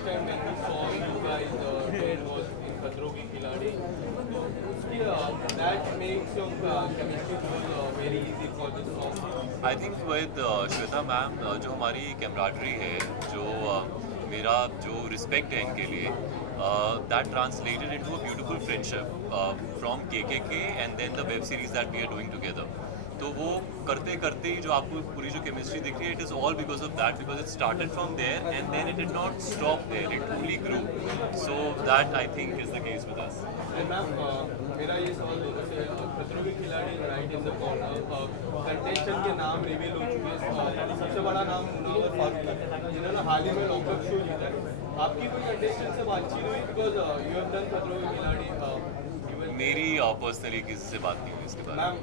first time when we saw you guys, there was in Khatron Ke Khiladi. So उसकी that makes your chemistry was very easy for this song. I think with Shweta ma'am जो हमारी camaraderie है, जो मेरा जो respect है इनके लिए, that translated into a beautiful friendship from के and then the web series that we are doing together. तो वो करते करते ही जो आपको पूरी जो केमिस्ट्री दिख रही है, it is all because of that, because it started from there and then it did not stop there, it only grew. So that I think is the case with us. And ma'am मेरा ये सवाल दोनों से Khatron Ke Khiladi right in the corner contestant के नाम reveal हो चुके हैं. सबसे बड़ा नाम मुनावर फारूकी जिन्होंने हाल ही में लॉकअप शो जीता है. आपकी कोई कंटेस्टेंट से बातचीत हुई बिकॉज यू हैव डन खतरों के खिलाड़ी? मेरी पर्सनली किसी से बात नहीं हुई इसके बारे में. मैम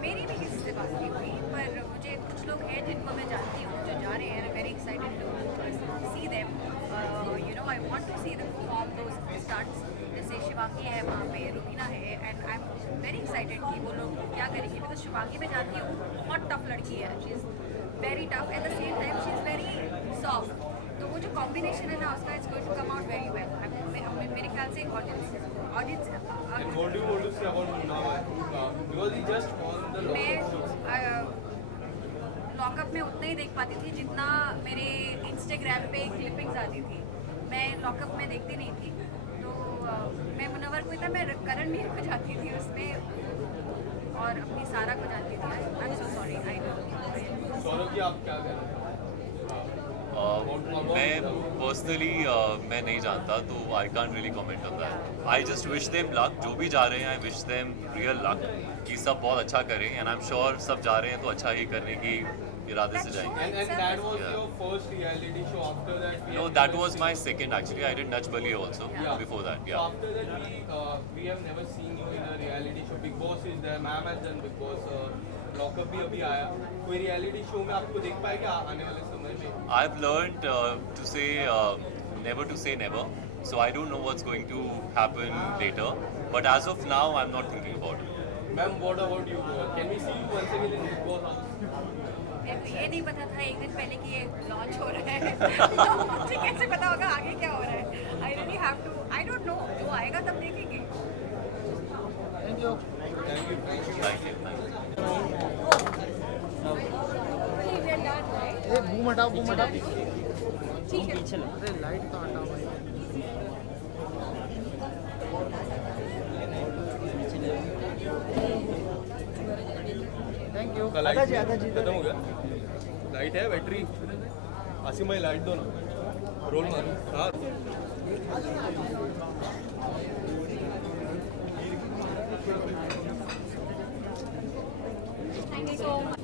मेरी भी किसी से बात नहीं हुई, पर मुझे कुछ लोग हैं जिनको मैं जानती हूँ जो जा रहे हैं. Very excited to see them. You know I want to see them perform those stunts. जैसे शिवांगी है वहाँ पे, रुबीना है, and I am very excited कि वो लोग क्या करेंगे. बिकॉज शिवांगी मैं जानती हूँ बहुत टफ लड़की है. She is very tough, at the same time she is very soft. तो वो जो कॉम्बिनेशन है ना उसका, it's going to come out very well. मेरे ख्याल से audience and what do you want to say about Munawar? Because he just won the lockup show. मैं लॉकअप में उतना ही देख पाती थी जितना मेरे इंस्टाग्राम पे क्लिपिंग्स आती थी. मैं लॉकअप में देखती नहीं थी. तो मैं मुनव्वर को इतना, मैं करण मीर को जाती थी उसमें और अपनी सारा को जानती थी. I am so sorry. I know Saurabh ji आप क्या कह रहे हैं? मैं पर्सनली मैं नहीं जानता, तो I can't really comment on that. I just wish them luck. जो भी जा रहे हैं I wish them real luck कि सब बहुत अच्छा करें, एंड आई एम श्योर सब जा रहे हैं तो अच्छा ही करने की इरादे से जाएंगे. And that was your first reality show. After that, No, that was my second actually. I did Nach Bali also before that. So Yeah. after that, we have never seen you in a reality show. Big Boss is there. Ma'am has done Big Boss. Lockup भी अभी आया. कोई reality show में आपको देख पाएगा आने वाले समय में? I've learned to say never to say never. So I don't know what's going to happen later. But as of now, I'm not thinking about it. Ma'am, what about you? Can we see you once again in Big Boss house? मेरे को ये नहीं पता था एक दिन पहले कि ये लॉन्च हो रहा है. मुझे कैसे पता होगा आगे क्या हो रहा है? I really have to, I don't know. जो आएगा तब देखेंगे. Thank you. Thank you. Thank you. Thank you. Thank you. A boom हटाओ बूम हटाओ. ठीक है. अरे लाइट तो हटाओ भाई. Thank you. लाइट खत्म हो गया. लाइट है बैटरी. आसिम भाई लाइट दो ना. रोल मारो. हाँ. Thank you so much.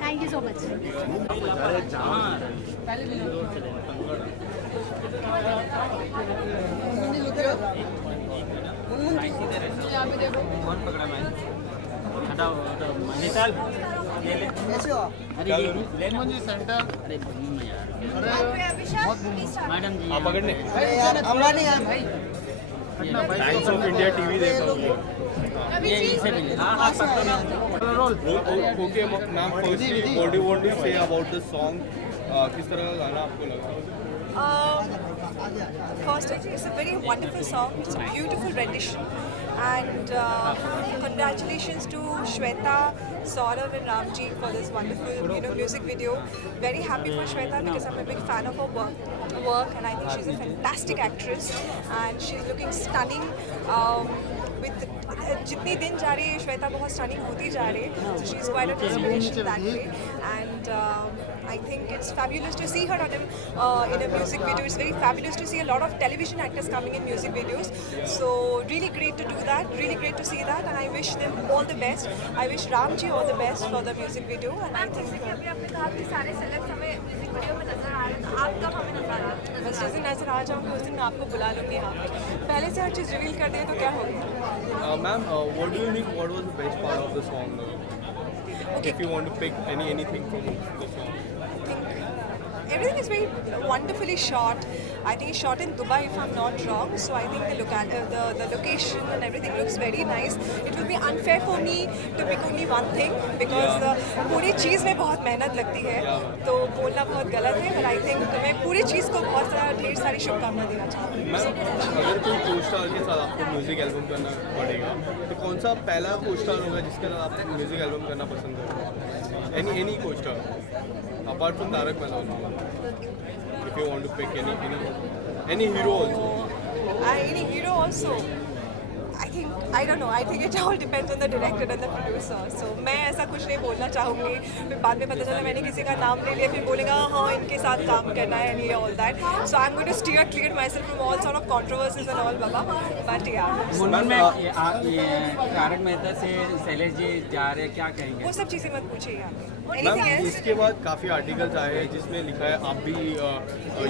Thank you so much. कौन पकड़ा मैं? हटाओ हटाओ निशाल ये ले. अरे ये ले मुझे सेंटर. अरे बूम यार. मैडम जी आप पकड़ने. अरे यार हमरा नहीं यार भाई. टाइम्स ऑफ इंडिया टीवी देख रहा हूँ. ये इसे भी ले. हाँ पकड़ो. Role. Okay ma'am, firstly what do you want to say about the song? किस तरह का गाना आपको लगा? Firstly, it's a very wonderful song. It's a beautiful rendition, and congratulations to Shweta, Saurav, and Ramji for this wonderful, music video. Very happy for Shweta because I'm a big fan of her work, and I think she's a fantastic actress, and she's looking stunning. With जितनी दिन जा रही है श्वेता बहुत stunning होती जा रही है. So she's quite an inspiration that way, and I think it's fabulous to see her in a music video. It's very fabulous to see a lot of television actors coming in music videos. So really great to do that. Really great to see that, and I wish them all the best. I wish Ramji all the best for the music video, and I think अभी आपने कहा कि सारे select हमें music video में नजर आ रहे हैं, तो आप कब हमें नजर आ रहे हैं? बस जिस दिन नजर आ जाऊँगी उस दिन मैं आपको बुला लूँगी यहाँ पे. पहले से हर चीज़ रिवील कर दे तो क्या होगा. Ma'am, what do you think? What was the best part of the song? Okay. If you want to pick anything from the song. I think everything is very wonderfully shot. I think it's shot in Dubai, if I'm not wrong. So I think the location and everything looks very nice. It will be unfair for me to pick only one thing because पूरी चीज़ में बहुत मेहनत लगती है, तो बोलना बहुत गलत है. But I think मैं पूरी चीज़ को बहुत ढेर सारी शुभकामनाएं देना चाहती हूँ. मैम अगर कोई को स्टार के साथ आपको म्यूजिक एल्बम करना पड़ेगा तो कौन सा पहला को स्टार होगा जिसके साथ आप म्यूजिक एल्बम करना पसंद करेंगे? Any co star apart from Tarak Mehta, if you want to pick any hero also. Any hero also. I don't know. I think it all depends on the director and the producer. So मैं ऐसा कुछ नहीं बोलना चाहूँगी. फिर बाद में पता चला मैंने किसी का नाम ले लिया, फिर बोलेगा हाँ इनके साथ काम करना है and all that. So I'm going to steer clear myself from all sort of controversies and all, Baba. But yeah. Munmun में ये तारक मेहता से शैलेश जी जा रहे हैं, क्या कहेंगे? वो सब चीज़ें मत पूछिए यहाँ. Ma'am Anything else? इसके बाद काफ़ी आर्टिकल्स आए हैं जिसमें लिखा है आप भी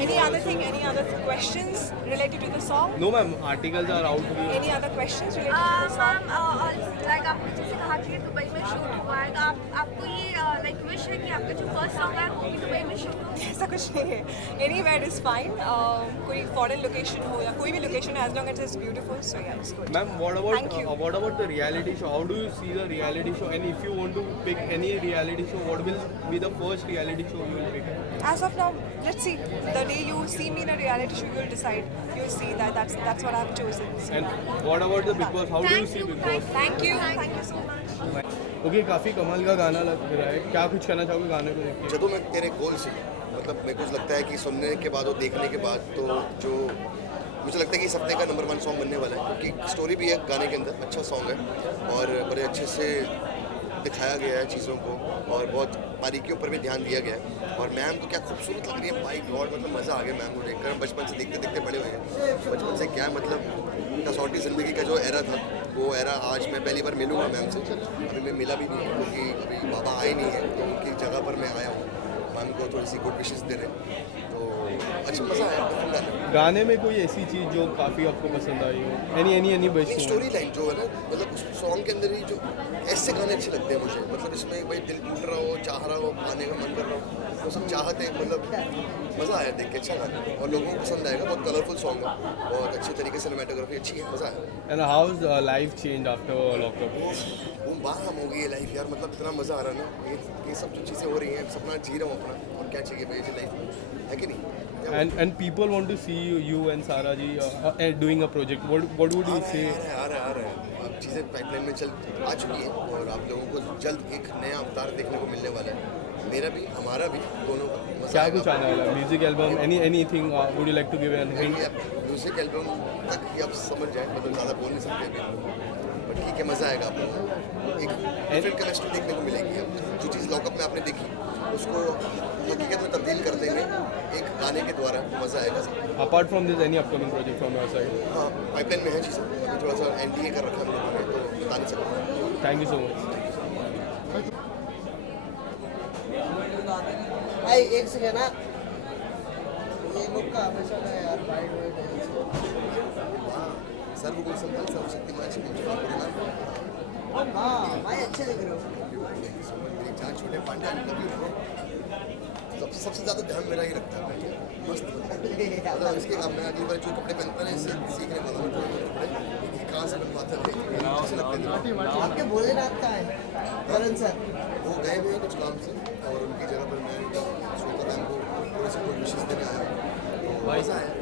Any other thing? Any other questions related to the song? No ma'am articles are out. Any other questions related to the song? Ma'am like आपने जैसे कहा कि ये दुबई में शूट हुआ है, तो आपको ये लाइक विश है कि आपका जो फर्स्ट सॉन्ग है वो भी दुबई में शूट हो? ऐसा कुछ नहीं है. Anywhere is fine. कोई foreign location हो या कोई भी location, as long as it's beautiful, so yeah, it's good. Ma'am, Thank you. what about the reality show? How do you see the reality show? And if you want to pick any reality show, what will be the first reality show you will pick? As of now, let's see. The day you see me in a reality show, you'll decide. You'll see that that's what I've chosen. So. And what about the Big Boss? How do you see Big Boss? Thank you so much. Okay, काफी कमाल का गाना लग रहा है. क्या कुछ कहना चाहोगे गाने को लेकर? जदों मैं तेरे कोल से, मतलब मेरे को लगता है कि सुनने के बाद और देखने के बाद तो जो मुझे लगता है कि इस हफ्ते का नंबर 1 सॉन्ग बनने वाला है, क्योंकि स्टोरी भी है गाने के अंदर, अच्छा सॉन्ग है और बड़े अच्छे से दिखाया गया है चीज़ों को और बहुत बारीकियों पर भी ध्यान दिया गया है. और मैम तो क्या खूबसूरत लग रही है, बाई गॉड, मतलब मज़ा आ गया मैम को देखकर. बचपन से देखते देखते बड़े हुए हैं. बचपन से क्या मतलब कसौटी ज़िंदगी का जो एरा था वो एरा आज मैं पहली बार मिलूँगा मैम से. अभी मैं मिला भी नहीं क्योंकि अभी बाबा आए नहीं है, तो उनकी जगह पर मैं आया हूँ. मैम को थोड़ी सी गुड विशेस दे रहे, तो अच्छा मज़ा आया. गाने में कोई ऐसी चीज़ जो काफ़ी आपको पसंद आई हो? एनी बेस्ट स्टोरी लाइन जो है ना, मतलब उस सॉन्ग के अंदर ही जो ऐसे गाने अच्छे लगते हैं मुझे. मतलब इसमें भाई दिल टूट रहा हो, चाह रहा हो, पाने का मन कर रहा हो, वो सब चाहते हैं. मतलब मज़ा आया देख के, अच्छा गाना और लोगों को पसंद आएगा. बहुत कलरफुल सॉन्ग है, बहुत अच्छे तरीके से सिनेमेटोग्राफी अच्छी है, मज़ा आया. And how is life change after lockup? वो बाहम हो गई है लाइफ यार. मतलब इतना मज़ा आ रहा है ना, ये सब जो चीज़ें हो रही हैं, सपना जी रहा हूँ अपना, और क्या चाहिए भाई लाइफ में, है कि नहीं? And people want to see you and Sara ji doing a project. What would you say? आ रहा है. अब चीज़ें पाइपलाइन में चल आ चुकी हैं और आप लोगों को जल्द एक नया अवतार देखने को मिलने वाला है. मेरा भी, हमारा भी, दोनों का. मज़ा क्या आएगा. कुछ आने वाला? Music album, anything would you like to give an hint? Music album तक ही आप समझ जाए, मतलब ज़्यादा बोल नहीं सकते अभी, बट ठीक है, मज़ा आएगा आप लोगों को. एक डिफरेंट केमिस्ट्री देखने को मिलेगी. अब जो चीज़ लॉकअप में आपने देखी उसको हकीकत में तब्दील कर देंगे एक गाने के द्वारा, मज़ा आएगा. Apart from this, any upcoming project from your side? हाँ, पाइपलाइन में है चीज़ें. अभी थोड़ा सा NDA कर रखा है हम लोगों ने, तो बता नहीं सकते. Thank you so much. भाई एक सेकेंड ना, ये लोग का हमेशा का यार वाइड सर्वगुण सर्वशक्तिमान हाँ भाई अच्छे दिख रहे हो. मेरे 4 छोटे पांडे सबसे ज़्यादा ध्यान मेरा ही रखता है. मस्त. मतलब इसके अब मैं अगली बार जो कपड़े पहनता है इससे सीखने वाला हूँ. कपड़े कहाँ से बनवाते हैं, अच्छे लगते हैं. आपके भोलेनाथ का है करण सर, वो गए हुए हैं कुछ काम से और उनकी जगह पर मैं श्वेता मैम को थोड़े से कोई विशेष देने आया हूँ. मज़ा आया.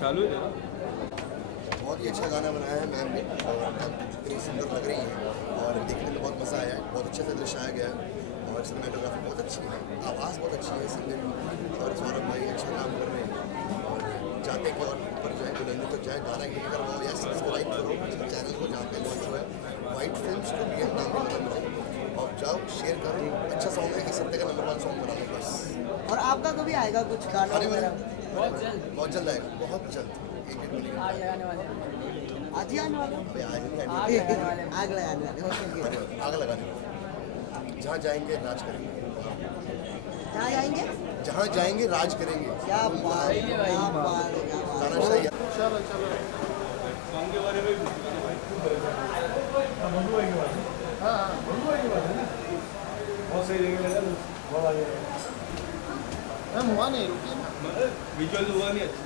चालू है. बहुत ही अच्छा गाना बनाया है मैम ने और मैम इतनी सुंदर लग रही हैं और देखने में बहुत मज़ा आया है. बहुत अच्छे से दर्शाया गया है और सिनेमेटोग्राफी बहुत अच्छी है, आवाज़ बहुत अच्छी है संदीप और सौरभ भाई अच्छा काम कर रहे हैं और चाहते हैं कि और ऊपर जाए, बुलंदी तक जाए. गाना हिट करवाओ या सब्सक्राइब करो चैनल को जहाँ पे लॉन्च हुआ है. वाइट फिल्म्स को भी हम नाम देना मुझे और जाओ शेयर करो. अच्छा सॉन्ग है, इस हफ्ते का नंबर 1 सॉन्ग बना लो बस. और आपका कभी आएगा कुछ गाना आने वाला वगैरह? बहुत जल्द आएगा, बहुत जल्द. एक मिनट आज ही आने वाले आज ही आग लगाने वाले ओके. आग लगाने वाले. जहाँ जाएंगे राज करेंगे. कहाँ जाएंगे? जहाँ जाएंगे राज करेंगे. क्या बात है, क्या बात है, क्या बात गाना सही है. सॉन्ग के बारे में बहुत सही जगह लगा. मैम हुआ नहीं, रुकिए ना। विजुअल हुआ नहीं अच्छा।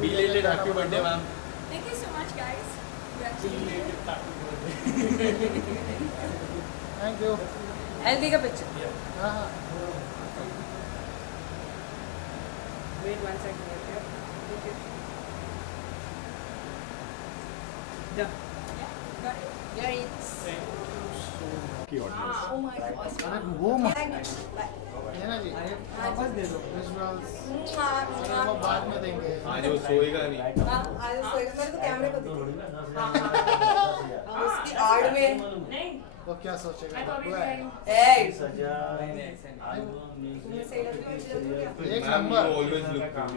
Belated happy birthday, ma'am. Thank you so much, guys. Thank you. हल्दी का पिक्चर. हाँ हाँ। Wait 1 second. There it's. Oh my God. अरे वो है ना जी, वापस दे दो विजुअल्स, वो बाद में देंगे। आज वो सोएगा नहीं। उसकी आड़ में वो क्या सोचेगा? एक Ma'am, number you always look good.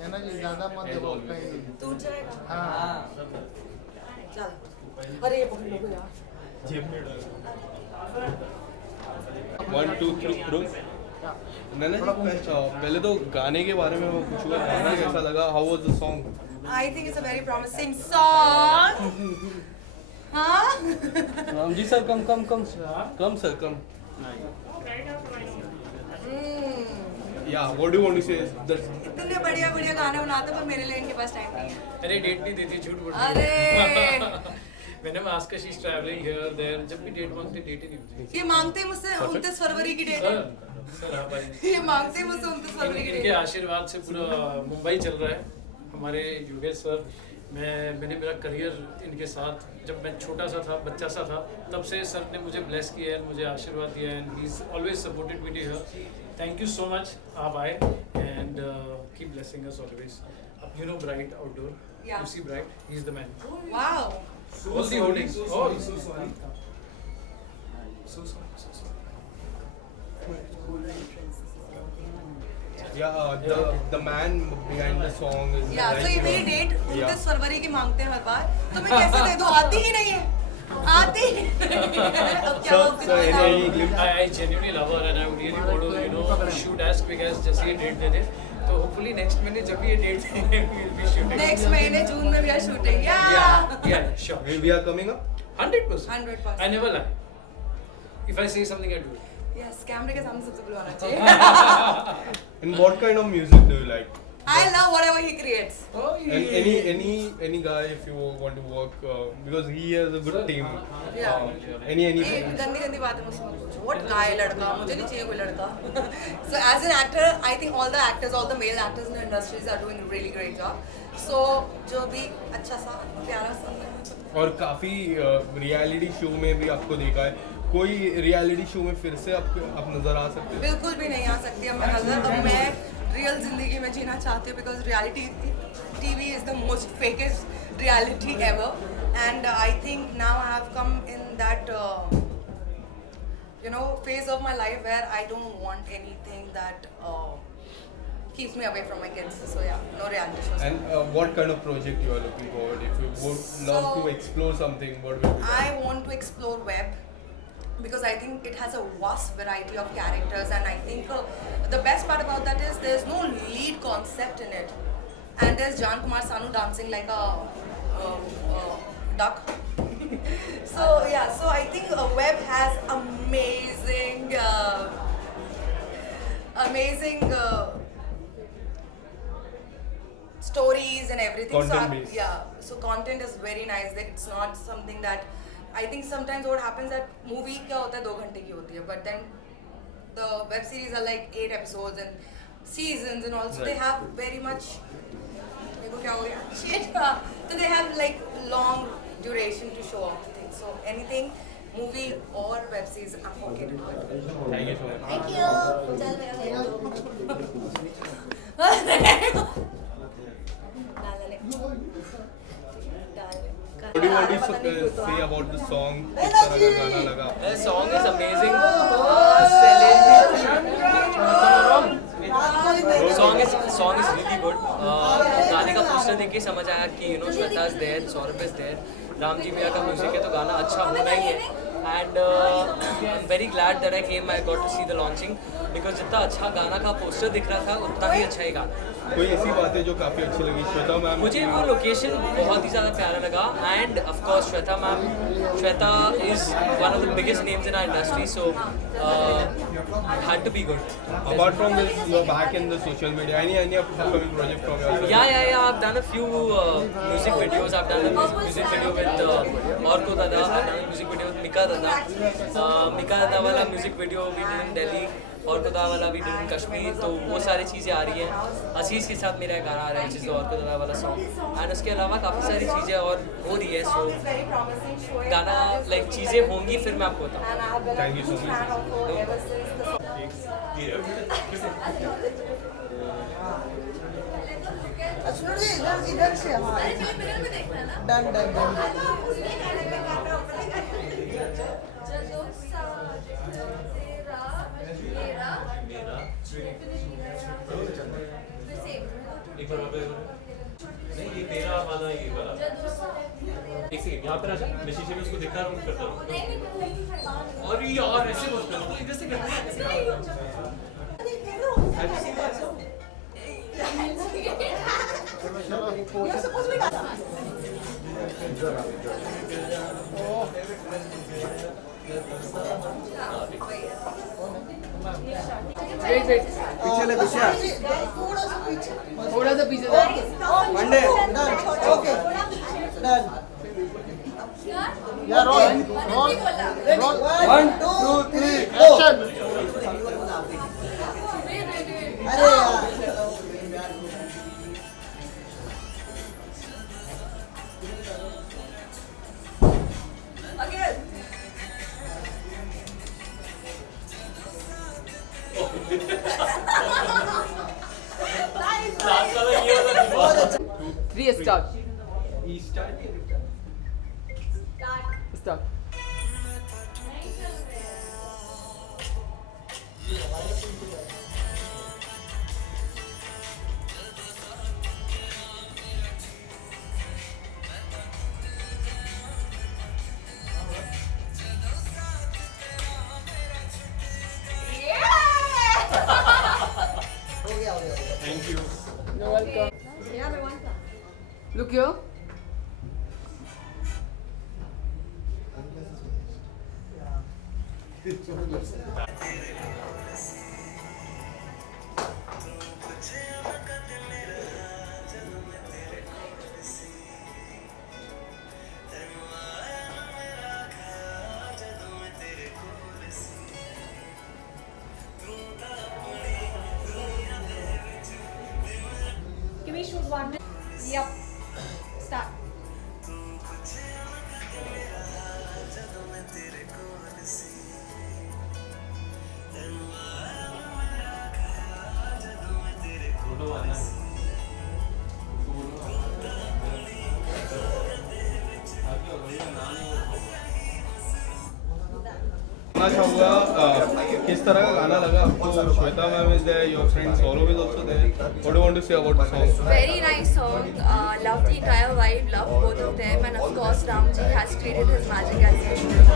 है ना जी, ज्यादा मत देखो कहीं। तू जाएगा हाँ चल अरे ये पकड़ लो यार जेब में डाल। 1 2 3 रुक। नैना जी पहले तो गाने के बारे में मैं पूछूंगा, गाना कैसा लगा? How was the song? I think it's a very promising song. हाँ? Ramji sir come sir come. Yeah, what do you want to say? इतने बढ़िया बढ़िया गाने बनाते पर मेरे लिए इनके पास टाइम नहीं है। अरे डेट नहीं देती, झूठ बोल अरे मैंने ask she is travelling here there, जब भी डेट मांगते डेट ही नहीं होती। ये मांगते हैं मुझसे 29 फरवरी की डेट। सर हाँ भाई, ये मांगते हैं मुझसे 29 फरवरी की इनके डेट। आशीर्वाद से पूरा मुंबई चल रहा है। हमारे योगेश सर, मैंने मेरा करियर इनके साथ, जब मैं छोटा सा था, बच्चा सा था, तब से सर ने मुझे ब्लेस किया है, मुझे आशीर्वाद दिया है, and he is always supported me here. Thank you so much, आप आए and keep blessing us always. You know bright outdoor, Yeah. You see bright, he is the man. Wow. All the holdings, all. So sorry. Yeah, the man behind the song is. Yeah, so ये मेरी date 29 फरवरी की मांगते हैं हर बार, तो मैं कैसे दे दूँ? आती ही नहीं है, आती ही नहीं है। अब क्या So any glimpse? I genuinely love her and I would really want to, you know, shoot as quick as जैसे ये डेट दे दे, तो hopefully next महीने जब भी ये डेट दे we'll be shooting. नेक्स्ट महीने जून में भी shooting. Yeah, sure. We are coming up. 100%. 100%. I never lie. If I say something, I do it. Yes, कैमरे के सामने सबसे बुलाना चाहिए। And what kind of music do you like? I love whatever he creates. Oh, And any guy if you want to work because he has a good team. Yeah. Any ये गंदी गंदी बातें मुझसे मत पूछो। What guy लड़का? मुझे नहीं चाहिए कोई लड़का। So as an actor, I think all the actors, all the male actors in the industries are doing a really great job. So जो भी अच्छा सा प्यारा सा। और काफी रियलिटी शो में भी आपको देखा है, कोई रियलिटी शो में फिर से आप नजर आ सकते हैं? बिल्कुल भी नहीं आ सकती अब मैं नजर। अब मैं रियल जिंदगी में जीना चाहती हूँ because reality TV is the most fakest reality ever and I think now I have come in that phase of my life where I don't want anything that keeps me away from my kids. So yeah, no reality shows. And what kind of project you are looking forward? If you would love to explore something, what will be? I want to explore web because I think it has a vast variety of characters, and I think the best part about that is there's no lead concept in it, and there's Jan Kumar Sanu dancing like a duck. So yeah, so I think web has amazing stories and everything. Content So based. yeah, so content is very nice. It's not something that I think sometimes what happens that movie क्या होता है 2 घंटे की होती है, but then the web series are like 8 episodes and seasons and also they Right. have very much देखो क्या हो गया shit so they have like long duration to show off things. So anything movie or web series I'm okay to do it. Thank you so much. Thank you. चल मेरा What do you want to say about the song? किस तरह का गाना लगा? The song is amazing. Song is really good. गाने का poster देख के समझ आया कि Shweta is there, Saurabh is there, Ram ji Meera का म्यूजिक है तो गाना अच्छा होना ही है. And I'm very glad that I came. I got to see the launching because जितना अच्छा गाना का पोस्टर दिख रहा था उतना ही अच्छा ही गाना. कोई ऐसी बात है जो काफ़ी अच्छी लगी श्वेता मैम? मुझे वो लोकेशन बहुत ही ज़्यादा प्यारा लगा and of course Shweta ma'am, Shweta is one of the biggest names in our industry, so had to be good. Apart from this, you're back in the social media. Any upcoming project from your side? Yeah. I've done a few music videos. I've done a music video with Orko Dada. I've done a music video with Mika Dada. Mika Dada वाला music video we did in Delhi. Orko Dada वाला we did in Kashmir. तो वो सारी चीज़ें आ रही हैं. असीस के साथ मेरा गाना आ रहा है, which is the Orko Dada वाला song. And उसके अलावा काफ़ी सारी चीज़ें और हो रही है. So गाना like चीज़ें होंगी फिर मैं आपको बताऊँ. Thank you so much. सुनो जी, इधर से हाँ डन डन डन. एक बार नहीं, ये तेरा वाला ये वाला. एक सेकंड यहाँ पर आ जा, मैं शीशे में उसको दिखा रहा हूँ, करता हूँ. और यार ऐसे मत करो, इधर से कर. थोड़ा सा पीछे मंडे डन. Okay done. या रोल 1 2 3 एक्शन. अरे यार Start. Thank you. You're welcome. Look here. Can we shoot one? Yep. Start. जानना चाहूँगा किस तरह का गाना लगा आपको? Shweta ma'am is there, your friend Saurabh is also there. What do you want to say about the song? Very nice song. Love the entire vibe. Love both of them, and of course Ramji has created his magic as usual.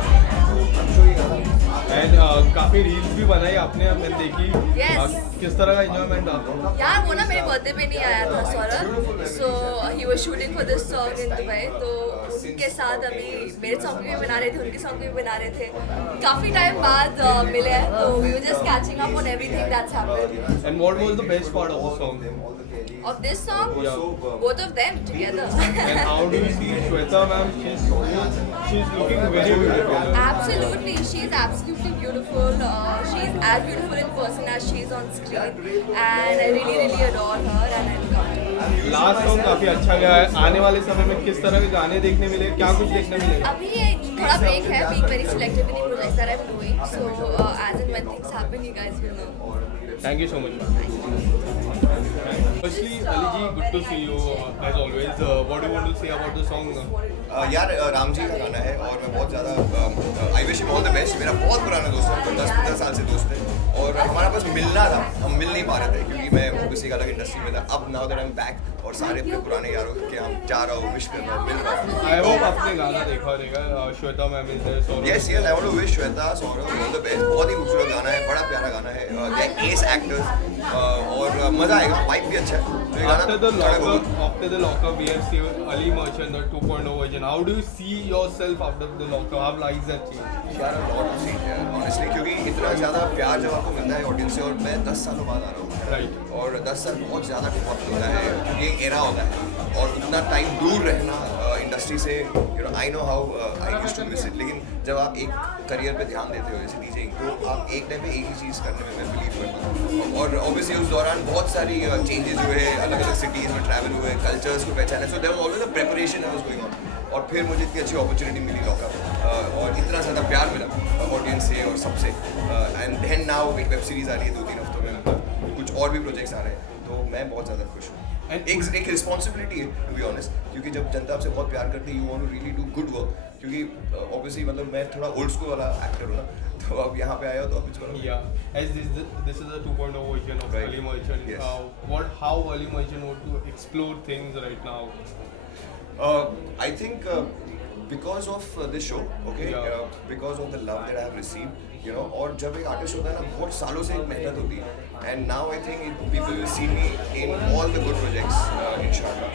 And काफी reels भी बनाई आपने, हमने देखी. Yes. किस तरह का enjoyment आता? यार वो ना मेरे बर्थडे पे नहीं आया था Saurabh, so he was shooting for this song in Dubai. तो उनके साथ अभी मेरे सॉन्ग भी बना रहे थे, उनके सॉन्ग भी बना रहे थे. काफी टाइम बाद मिले हैं, तो we were just catching up on everything that's happened. And what was the best part of the song? Of this song, Yeah. both of them together. And how do you see Shweta ma'am? She's looking very beautiful. Absolutely, she's absolutely beautiful. She's as beautiful in person as she is on screen, and I really adore her, and I love her. Last song काफ़ी अच्छा गया है। आने वाले समय में किस तरह के गाने देखने मिले, क्या कुछ देखने मिलेगा? अभी ये थोड़ा ब्रेक है, being very selective with the projects that I'm doing. So as and when things happen, you guys will know. Thank you so much. Firstly, Ali ji, good to see you as always. What do you want to say about the song? यार राम जी का गाना है और मैं बहुत ज़्यादा I wish him all the best. मेरा बहुत पुराना दोस्त है, 10-15 साल से दोस्त है और हमारा बस मिलना था, हम मिल नहीं पा रहे थे क्योंकि मैं ओबीसी एक अलग इंडस्ट्री में था। अब now that I am back और सारे अपने पुराने यारों के हम जा रहा हूँ, विश कर रहा हूँ, मिल रहा हूँ। I hope आपने गाना देखा होगा, Shweta ma'am is there, Saurabh. Yes, yes, I want to wish Shweta, Saurabh all the best. बहुत ही खूबसूरत गाना है, बड़ा प्यारा गाना है, दे एस एक्टर्स और मज़ा आएगा, वाइब भी अच्छा है। तो ये गाना After the lockup, we have seen Ali Merchant, the 2.0 version. How do you see yourself after the lockup? How lives have changed? यार लॉट ऑफ सीन है ऑनेस्टली, क्योंकि इतना ज़्यादा प्यार जब आपको मिलता है ऑडियंस से और मैं 10 सालों बाद आ रहा हूँ Right. और 10 साल बहुत ज़्यादा वक्त होता है क्योंकि एक एरा होता है और उतना टाइम दूर रहना इंडस्ट्री से, you know I know how I used to miss it. लेकिन जब आप एक करियर पे ध्यान देते हो जैसे डीजेइंग, तो आप एक टाइम पे एक ही चीज़ करने में मैं बिलीव करता हूँ और ऑब्वियसली उस दौरान बहुत सारी चेंजेस हुए, अलग अलग सिटीज़ में ट्रैवल हुए, कल्चर्स को पहचाने, so there was always a preparation was going on. और फिर मुझे इतनी अच्छी अपॉर्चुनिटी मिली लॉकअप और इतना ज़्यादा प्यार मिला ऑडियंस से और सबसे, एंड देन नाउ एक वेब सीरीज़ आ रही है 2-3 हफ्तों में, मतलब कुछ और भी प्रोजेक्ट्स आ रहे हैं, तो मैं बहुत ज़्यादा खुश हूँ। एक रिस्पॉन्सिबिलिटी है टू बी ऑनेस्ट, क्योंकि जब जनता आपसे बहुत प्यार करती है, you want to really do good work, क्योंकि ऑब्वियसली मतलब मैं थोड़ा ओल्ड स्कूल वाला एक्टर हूँ ना, तो अब यहाँ पे आया हो तो अब इसको Yeah, as this is the 2.0 version of Right. Ali Merchant. Yes. How Ali Merchant want to explore things right now? I think because of this show, okay, Yeah. because of the love that I have received, you know, और जब एक artist होता है ना, बहुत सालों से एक मेहनत होती है, and now I think people will see me in all the good projects, inshallah,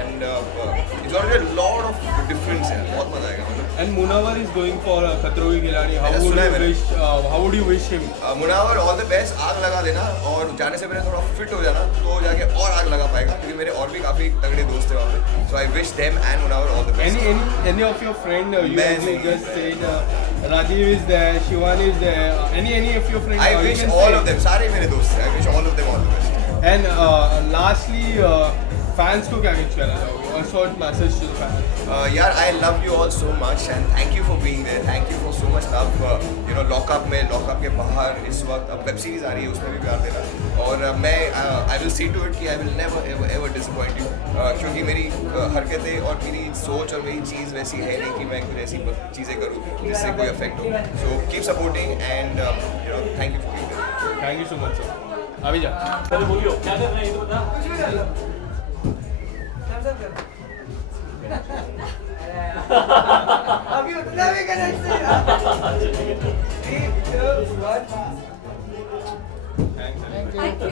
and it's already a lot of difference है, बहुत मजा आएगा मतलब। And Munawar is going for Khatro Ke Khiladi. ऐसा सुना है मैंने। How would you wish him? Munawar all the best, आग लगा देना और जाने से पहले थोड़ा फिट हो जाना, तो जाके और आग लगा पाएगा, क्योंकि मेरे और भी काफ़ी तगड़े दोस्त हैं वहाँ पे, so I wish them and Munawar all the best. Any of your friend? You मैं actually नहीं। just said Rajiv is there, Shivani is there. Any of your friends? I you wish can all say. of them, सारे मेरे दोस्त हैं, I wish all of them all the best. And lastly, fans को क्या कुछ कहना चाहोगे? A short message to the fans. यार I love you all so much and thank you for being there, thank you for so much love. You know, lockup में, lockup के बाहर इस वक्त अब वेब सीरीज़ आ रही है, उसमें भी प्यार देना और मैं I will see to it कि I will never ever disappoint you, क्योंकि मेरी हरकतें और मेरी सोच और मेरी चीज़ वैसी है नहीं कि मैं कुछ ऐसी चीज़ें करूँ जिससे कोई अफेक्ट हो। So keep supporting and you know, thank you for being there. Thank you so much, sir. अभी जा। चलो बोलियो क्या कर रहे हैं ये तो बता। अभी उतना भी करना चाहिए। 3, 2, 1 Thanks. Thank you.